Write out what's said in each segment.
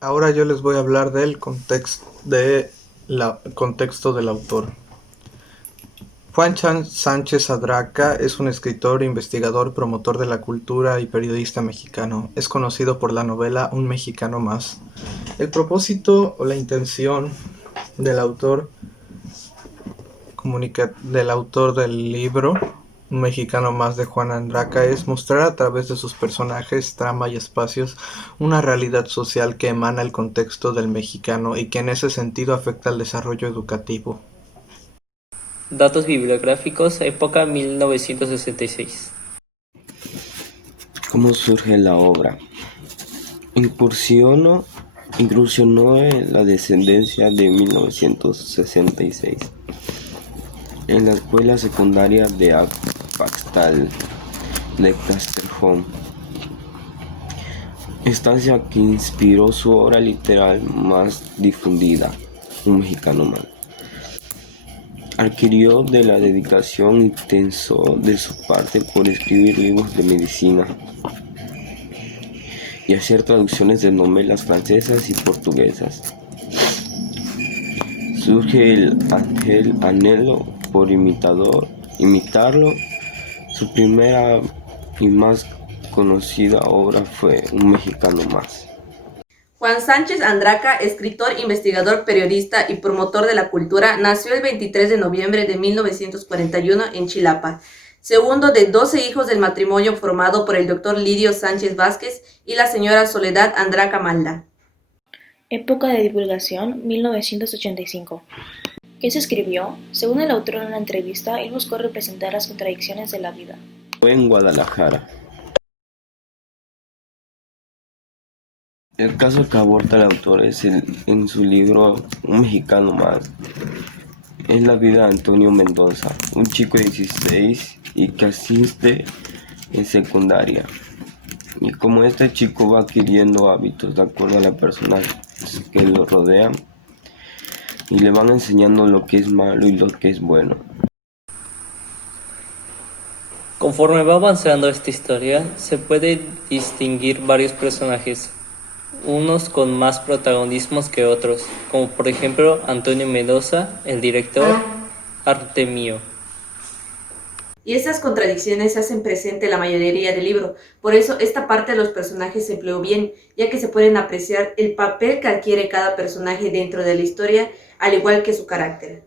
Ahora yo les voy a hablar del contexto del autor. Sánchez Adraca es un escritor, investigador, promotor de la cultura y periodista mexicano. Es conocido por la novela Un mexicano más. El propósito o la intención del autor del autor del libro Un mexicano más de Juan Andraca es mostrar a través de sus personajes, trama y espacios una realidad social que emana el contexto del mexicano y que en ese sentido afecta al desarrollo educativo. Datos bibliográficos, época 1966. ¿Cómo surge la obra? Incursionó, incursionó en la descendencia de 1966 en la escuela secundaria de Apaxtal de Casterhome, estancia que inspiró su obra literal más difundida, Un mexicano más. Adquirió de la dedicación intensa de su parte por escribir libros de medicina y hacer traducciones de novelas francesas y portuguesas. Surge el anhelo por imitarlo. Su primera y más conocida obra fue Un mexicano más. Juan Sánchez Andraca, escritor, investigador, periodista y promotor de la cultura, nació el 23 de noviembre de 1941 en Chilapa, segundo de 12 hijos del matrimonio formado por el doctor Lidio Sánchez Vázquez y la señora Soledad Andraca Malda. Época de divulgación 1985. ¿Qué se escribió? Según el autor en una entrevista, él buscó representar las contradicciones de la vida. Fue en Guadalajara. El caso que aborda el autor en su libro Un mexicano más. Es la vida de Antonio Mendoza, un chico de 16 y que asiste en secundaria. Y como este chico va adquiriendo hábitos de acuerdo a las personas que lo rodean y le van enseñando lo que es malo y lo que es bueno. Conforme va avanzando esta historia, se puede distinguir varios personajes, unos con más protagonismos que otros, como por ejemplo Antonio Mendoza, el director, Artemio. Y esas contradicciones se hacen presente en la mayoría del libro, por eso esta parte de los personajes se empleó bien, ya que se pueden apreciar el papel que adquiere cada personaje dentro de la historia, al igual que su carácter.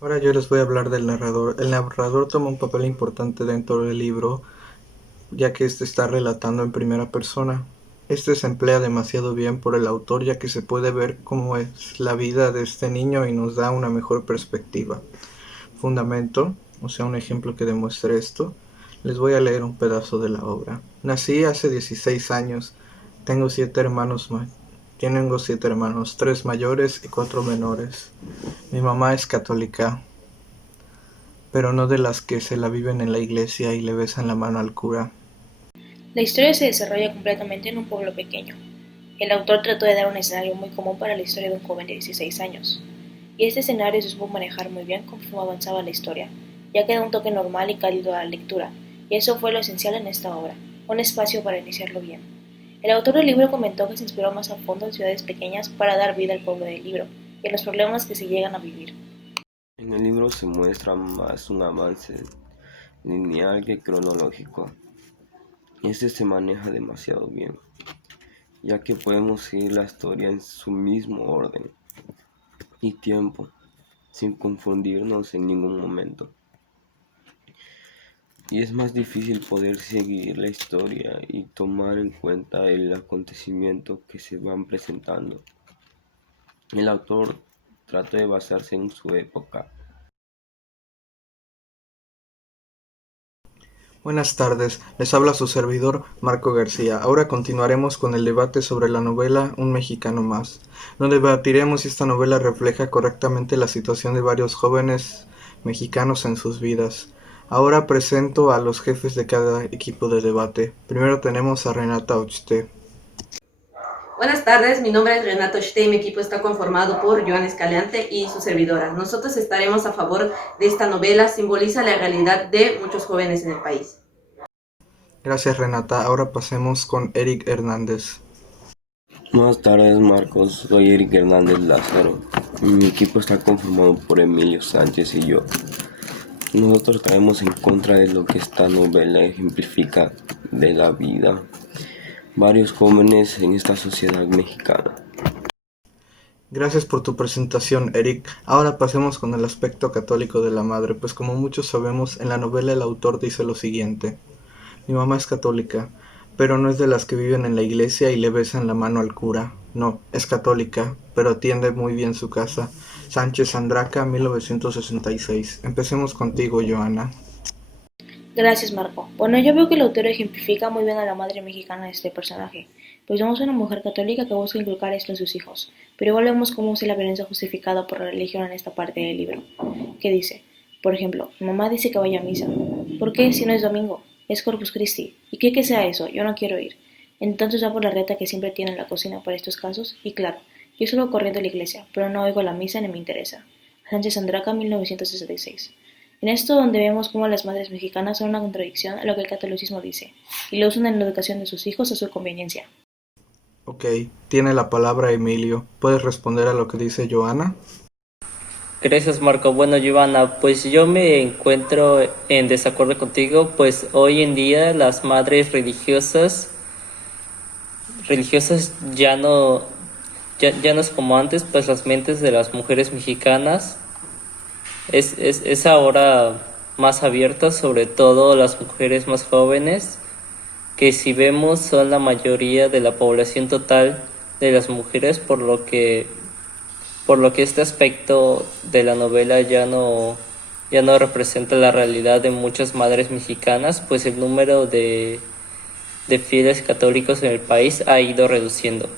Ahora yo les voy a hablar del narrador. El narrador toma un papel importante dentro del libro, ya que este está relatando en primera persona. Este se emplea demasiado bien por el autor, ya que se puede ver cómo es la vida de este niño y nos da una mejor perspectiva. Fundamento, o sea, un ejemplo que demuestre esto. Les voy a leer un pedazo de la obra. Nací hace 16 años. Tengo 7 hermanos, 3 mayores y 4 menores. Mi mamá es católica, pero no de las que se la viven en la iglesia y le besan la mano al cura. La historia se desarrolla completamente en un pueblo pequeño. El autor trató de dar un escenario muy común para la historia de un joven de 16 años, y este escenario se supo manejar muy bien conforme avanzaba la historia, ya que da un toque normal y cálido a la lectura, y eso fue lo esencial en esta obra, un espacio para iniciarlo bien. El autor del libro comentó que se inspiró más a fondo en ciudades pequeñas para dar vida al pueblo del libro y a los problemas que se llegan a vivir. En el libro se muestra más un avance lineal que cronológico. Este se maneja demasiado bien, ya que podemos seguir la historia en su mismo orden y tiempo, sin confundirnos en ningún momento. Y es más difícil poder seguir la historia y tomar en cuenta el acontecimiento que se van presentando. El autor trata de basarse en su época. Buenas tardes, les habla su servidor Marco García. Ahora continuaremos con el debate sobre la novela Un mexicano más, donde debatiremos si esta novela refleja correctamente la situación de varios jóvenes mexicanos en sus vidas. Ahora presento a los jefes de cada equipo de debate. Primero tenemos a Renata Ochte. Buenas tardes, mi nombre es Renato Ste y mi equipo está conformado por Joan Escalante y su servidora. Nosotros estaremos a favor de esta novela, simboliza la realidad de muchos jóvenes en el país. Gracias Renata, ahora pasemos con Eric Hernández. Buenas tardes, Marcos. Soy Eric Hernández Lázaro. Mi equipo está conformado por Emilio Sánchez y yo. Nosotros estaremos en contra de lo que esta novela ejemplifica de la vida varios jóvenes en esta sociedad mexicana. Gracias por tu presentación, Eric. Ahora pasemos con el aspecto católico de la madre, pues como muchos sabemos, en la novela el autor dice lo siguiente. Mi mamá es católica, pero no es de las que viven en la iglesia y le besan la mano al cura. No, es católica, pero atiende muy bien su casa. Sánchez Andraca, 1966. Empecemos contigo, Joana. Gracias, Marco. Bueno, yo veo que el autor ejemplifica muy bien a la madre mexicana de este personaje, pues vemos a una mujer católica que busca inculcar esto en sus hijos, pero igual vemos cómo usa la violencia justificada por la religión en esta parte del libro, que dice, por ejemplo, mi mamá dice que vaya a misa. ¿Por qué si no es domingo? Es Corpus Christi. ¿Y qué que sea eso? Yo no quiero ir. Entonces va por la reta que siempre tiene en la cocina para estos casos, y claro, yo salgo corriendo a la iglesia, pero no oigo la misa ni me interesa. Sánchez Andraca, 1966. En esto donde vemos cómo las madres mexicanas son una contradicción a lo que el catolicismo dice, y lo usan en la educación de sus hijos a su conveniencia. Ok, tiene la palabra Emilio. ¿Puedes responder a lo que dice Joana? Gracias, Marco. Bueno, Giovanna, pues yo me encuentro en desacuerdo contigo, pues hoy en día las madres religiosas ya no es como antes, pues las mentes de las mujeres mexicanas es ahora más abierta, sobre todo las mujeres más jóvenes, que si vemos son la mayoría de la población total de las mujeres, por lo que este aspecto de la novela ya no representa la realidad de muchas madres mexicanas, pues el número de fieles católicos en el país ha ido reduciendo.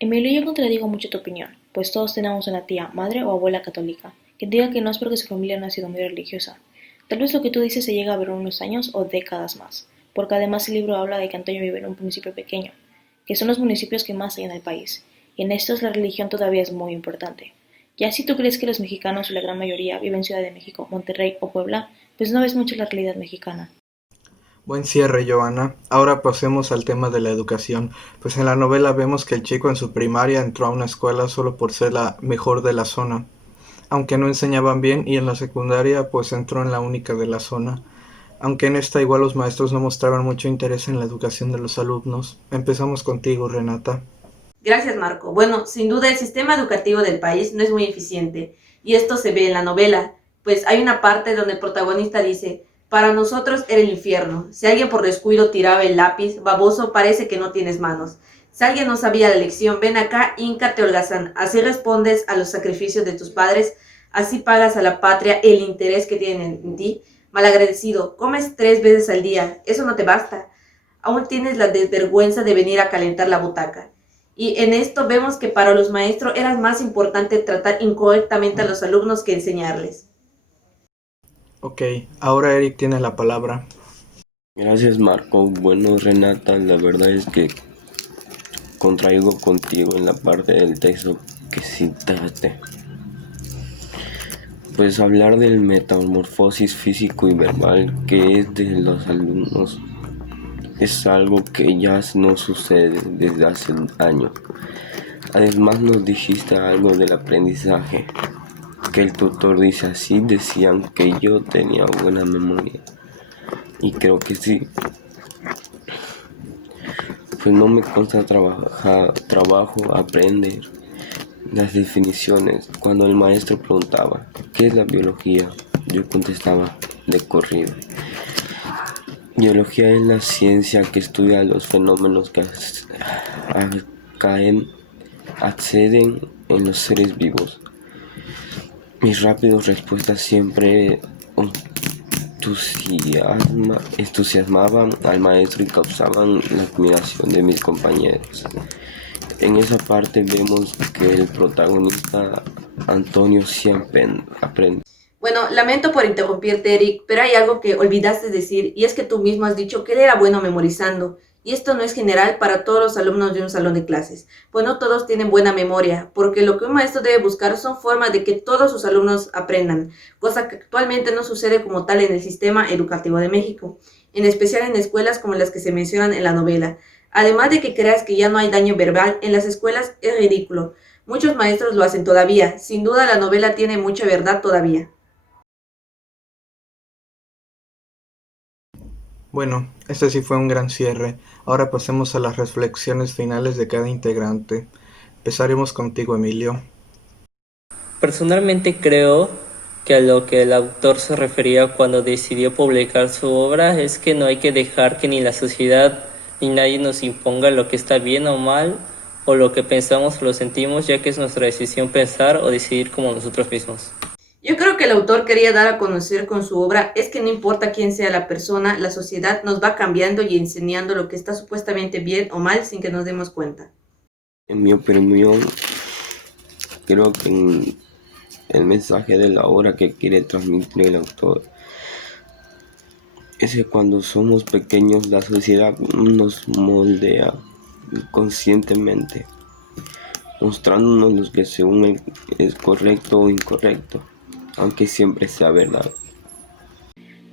Emilio, yo contradigo mucho tu opinión, pues todos tenemos una tía, madre o abuela católica, que diga que no es porque su familia no ha sido muy religiosa. Tal vez lo que tú dices se llega a ver en unos años o décadas más, porque además el libro habla de que Antonio vive en un municipio pequeño, que son los municipios que más hay en el país, y en estos la religión todavía es muy importante. Ya si tú crees que los mexicanos o la gran mayoría viven en Ciudad de México, Monterrey o Puebla, pues no ves mucho la realidad mexicana. Buen cierre, Joana. Ahora pasemos al tema de la educación, pues en la novela vemos que el chico en su primaria entró a una escuela solo por ser la mejor de la zona, aunque no enseñaban bien, y en la secundaria pues entró en la única de la zona. Aunque en esta igual los maestros no mostraban mucho interés en la educación de los alumnos. Empezamos contigo, Renata. Gracias, Marco. Bueno, sin duda el sistema educativo del país no es muy eficiente, y esto se ve en la novela, pues hay una parte donde el protagonista dice, para nosotros era el infierno. Si alguien por descuido tiraba el lápiz, baboso, parece que no tienes manos. Si alguien no sabía la lección, ven acá, híncate holgazán. Así respondes a los sacrificios de tus padres, así pagas a la patria el interés que tienen en ti. Malagradecido, comes 3 veces al día, eso no te basta. Aún tienes la desvergüenza de venir a calentar la butaca. Y en esto vemos que para los maestros era más importante tratar incorrectamente a los alumnos que enseñarles. Ok, ahora Eric tiene la palabra. Gracias, Marco. Bueno, Renata, la verdad es que contraigo contigo en la parte del texto que citaste. Pues hablar del metamorfosis físico y verbal que es de los alumnos es algo que ya no sucede desde hace años. Además nos dijiste algo del aprendizaje, que el tutor dice así, decían que yo tenía buena memoria. Y creo que sí. Pues no me consta trabajo aprender las definiciones. Cuando el maestro preguntaba, ¿qué es la biología? Yo contestaba de corrido. Biología es la ciencia que estudia los fenómenos que acceden en los seres vivos. Mis rápidas respuestas siempre entusiasmaban al maestro y causaban la admiración de mis compañeros. En esa parte vemos que el protagonista Antonio siempre aprende. Bueno, lamento por interrumpirte, Eric, pero hay algo que olvidaste decir, y es que tú mismo has dicho que él era bueno memorizando. Y esto no es general para todos los alumnos de un salón de clases, pues no todos tienen buena memoria, porque lo que un maestro debe buscar son formas de que todos sus alumnos aprendan, cosa que actualmente no sucede como tal en el sistema educativo de México, en especial en escuelas como las que se mencionan en la novela. Además de que creas que ya no hay daño verbal, en las escuelas es ridículo. Muchos maestros lo hacen todavía. Sin duda la novela tiene mucha verdad todavía. Bueno, este sí fue un gran cierre. Ahora pasemos a las reflexiones finales de cada integrante. Empezaremos contigo, Emilio. Personalmente creo que a lo que el autor se refería cuando decidió publicar su obra es que no hay que dejar que ni la sociedad ni nadie nos imponga lo que está bien o mal o lo que pensamos o lo sentimos, ya que es nuestra decisión pensar o decidir como nosotros mismos. Yo creo que el autor quería dar a conocer con su obra es que no importa quién sea la persona, la sociedad nos va cambiando y enseñando lo que está supuestamente bien o mal sin que nos demos cuenta. En mi opinión, creo que el mensaje de la obra que quiere transmitir el autor es que cuando somos pequeños la sociedad nos moldea conscientemente, mostrándonos lo que según él es correcto o incorrecto, aunque siempre sea verdad.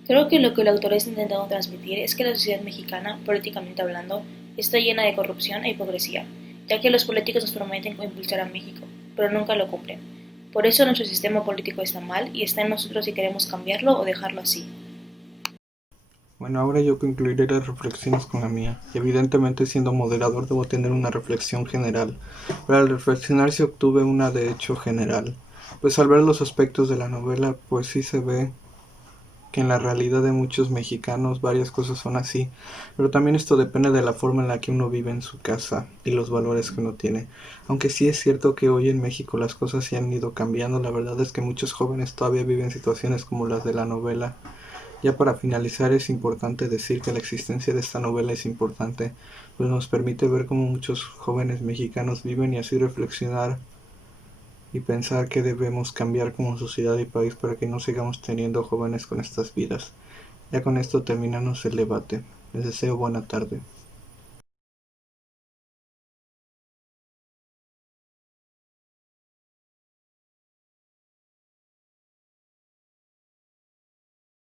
Creo que lo que el autor está intentando transmitir es que la sociedad mexicana, políticamente hablando, está llena de corrupción e hipocresía, ya que los políticos nos prometen impulsar a México, pero nunca lo cumplen. Por eso nuestro sistema político está mal y está en nosotros si queremos cambiarlo o dejarlo así. Bueno, ahora yo concluiré las reflexiones con la mía. Y evidentemente, siendo moderador, debo tener una reflexión general. Pero al reflexionar sí obtuve una de hecho general. Pues al ver los aspectos de la novela, pues sí se ve que en la realidad de muchos mexicanos varias cosas son así, pero también esto depende de la forma en la que uno vive en su casa y los valores que uno tiene. Aunque sí es cierto que hoy en México las cosas sí han ido cambiando, la verdad es que muchos jóvenes todavía viven situaciones como las de la novela. Ya para finalizar es importante decir que la existencia de esta novela es importante, pues nos permite ver cómo muchos jóvenes mexicanos viven y así reflexionar y pensar que debemos cambiar como sociedad y país para que no sigamos teniendo jóvenes con estas vidas. Ya con esto terminamos el debate. Les deseo buena tarde.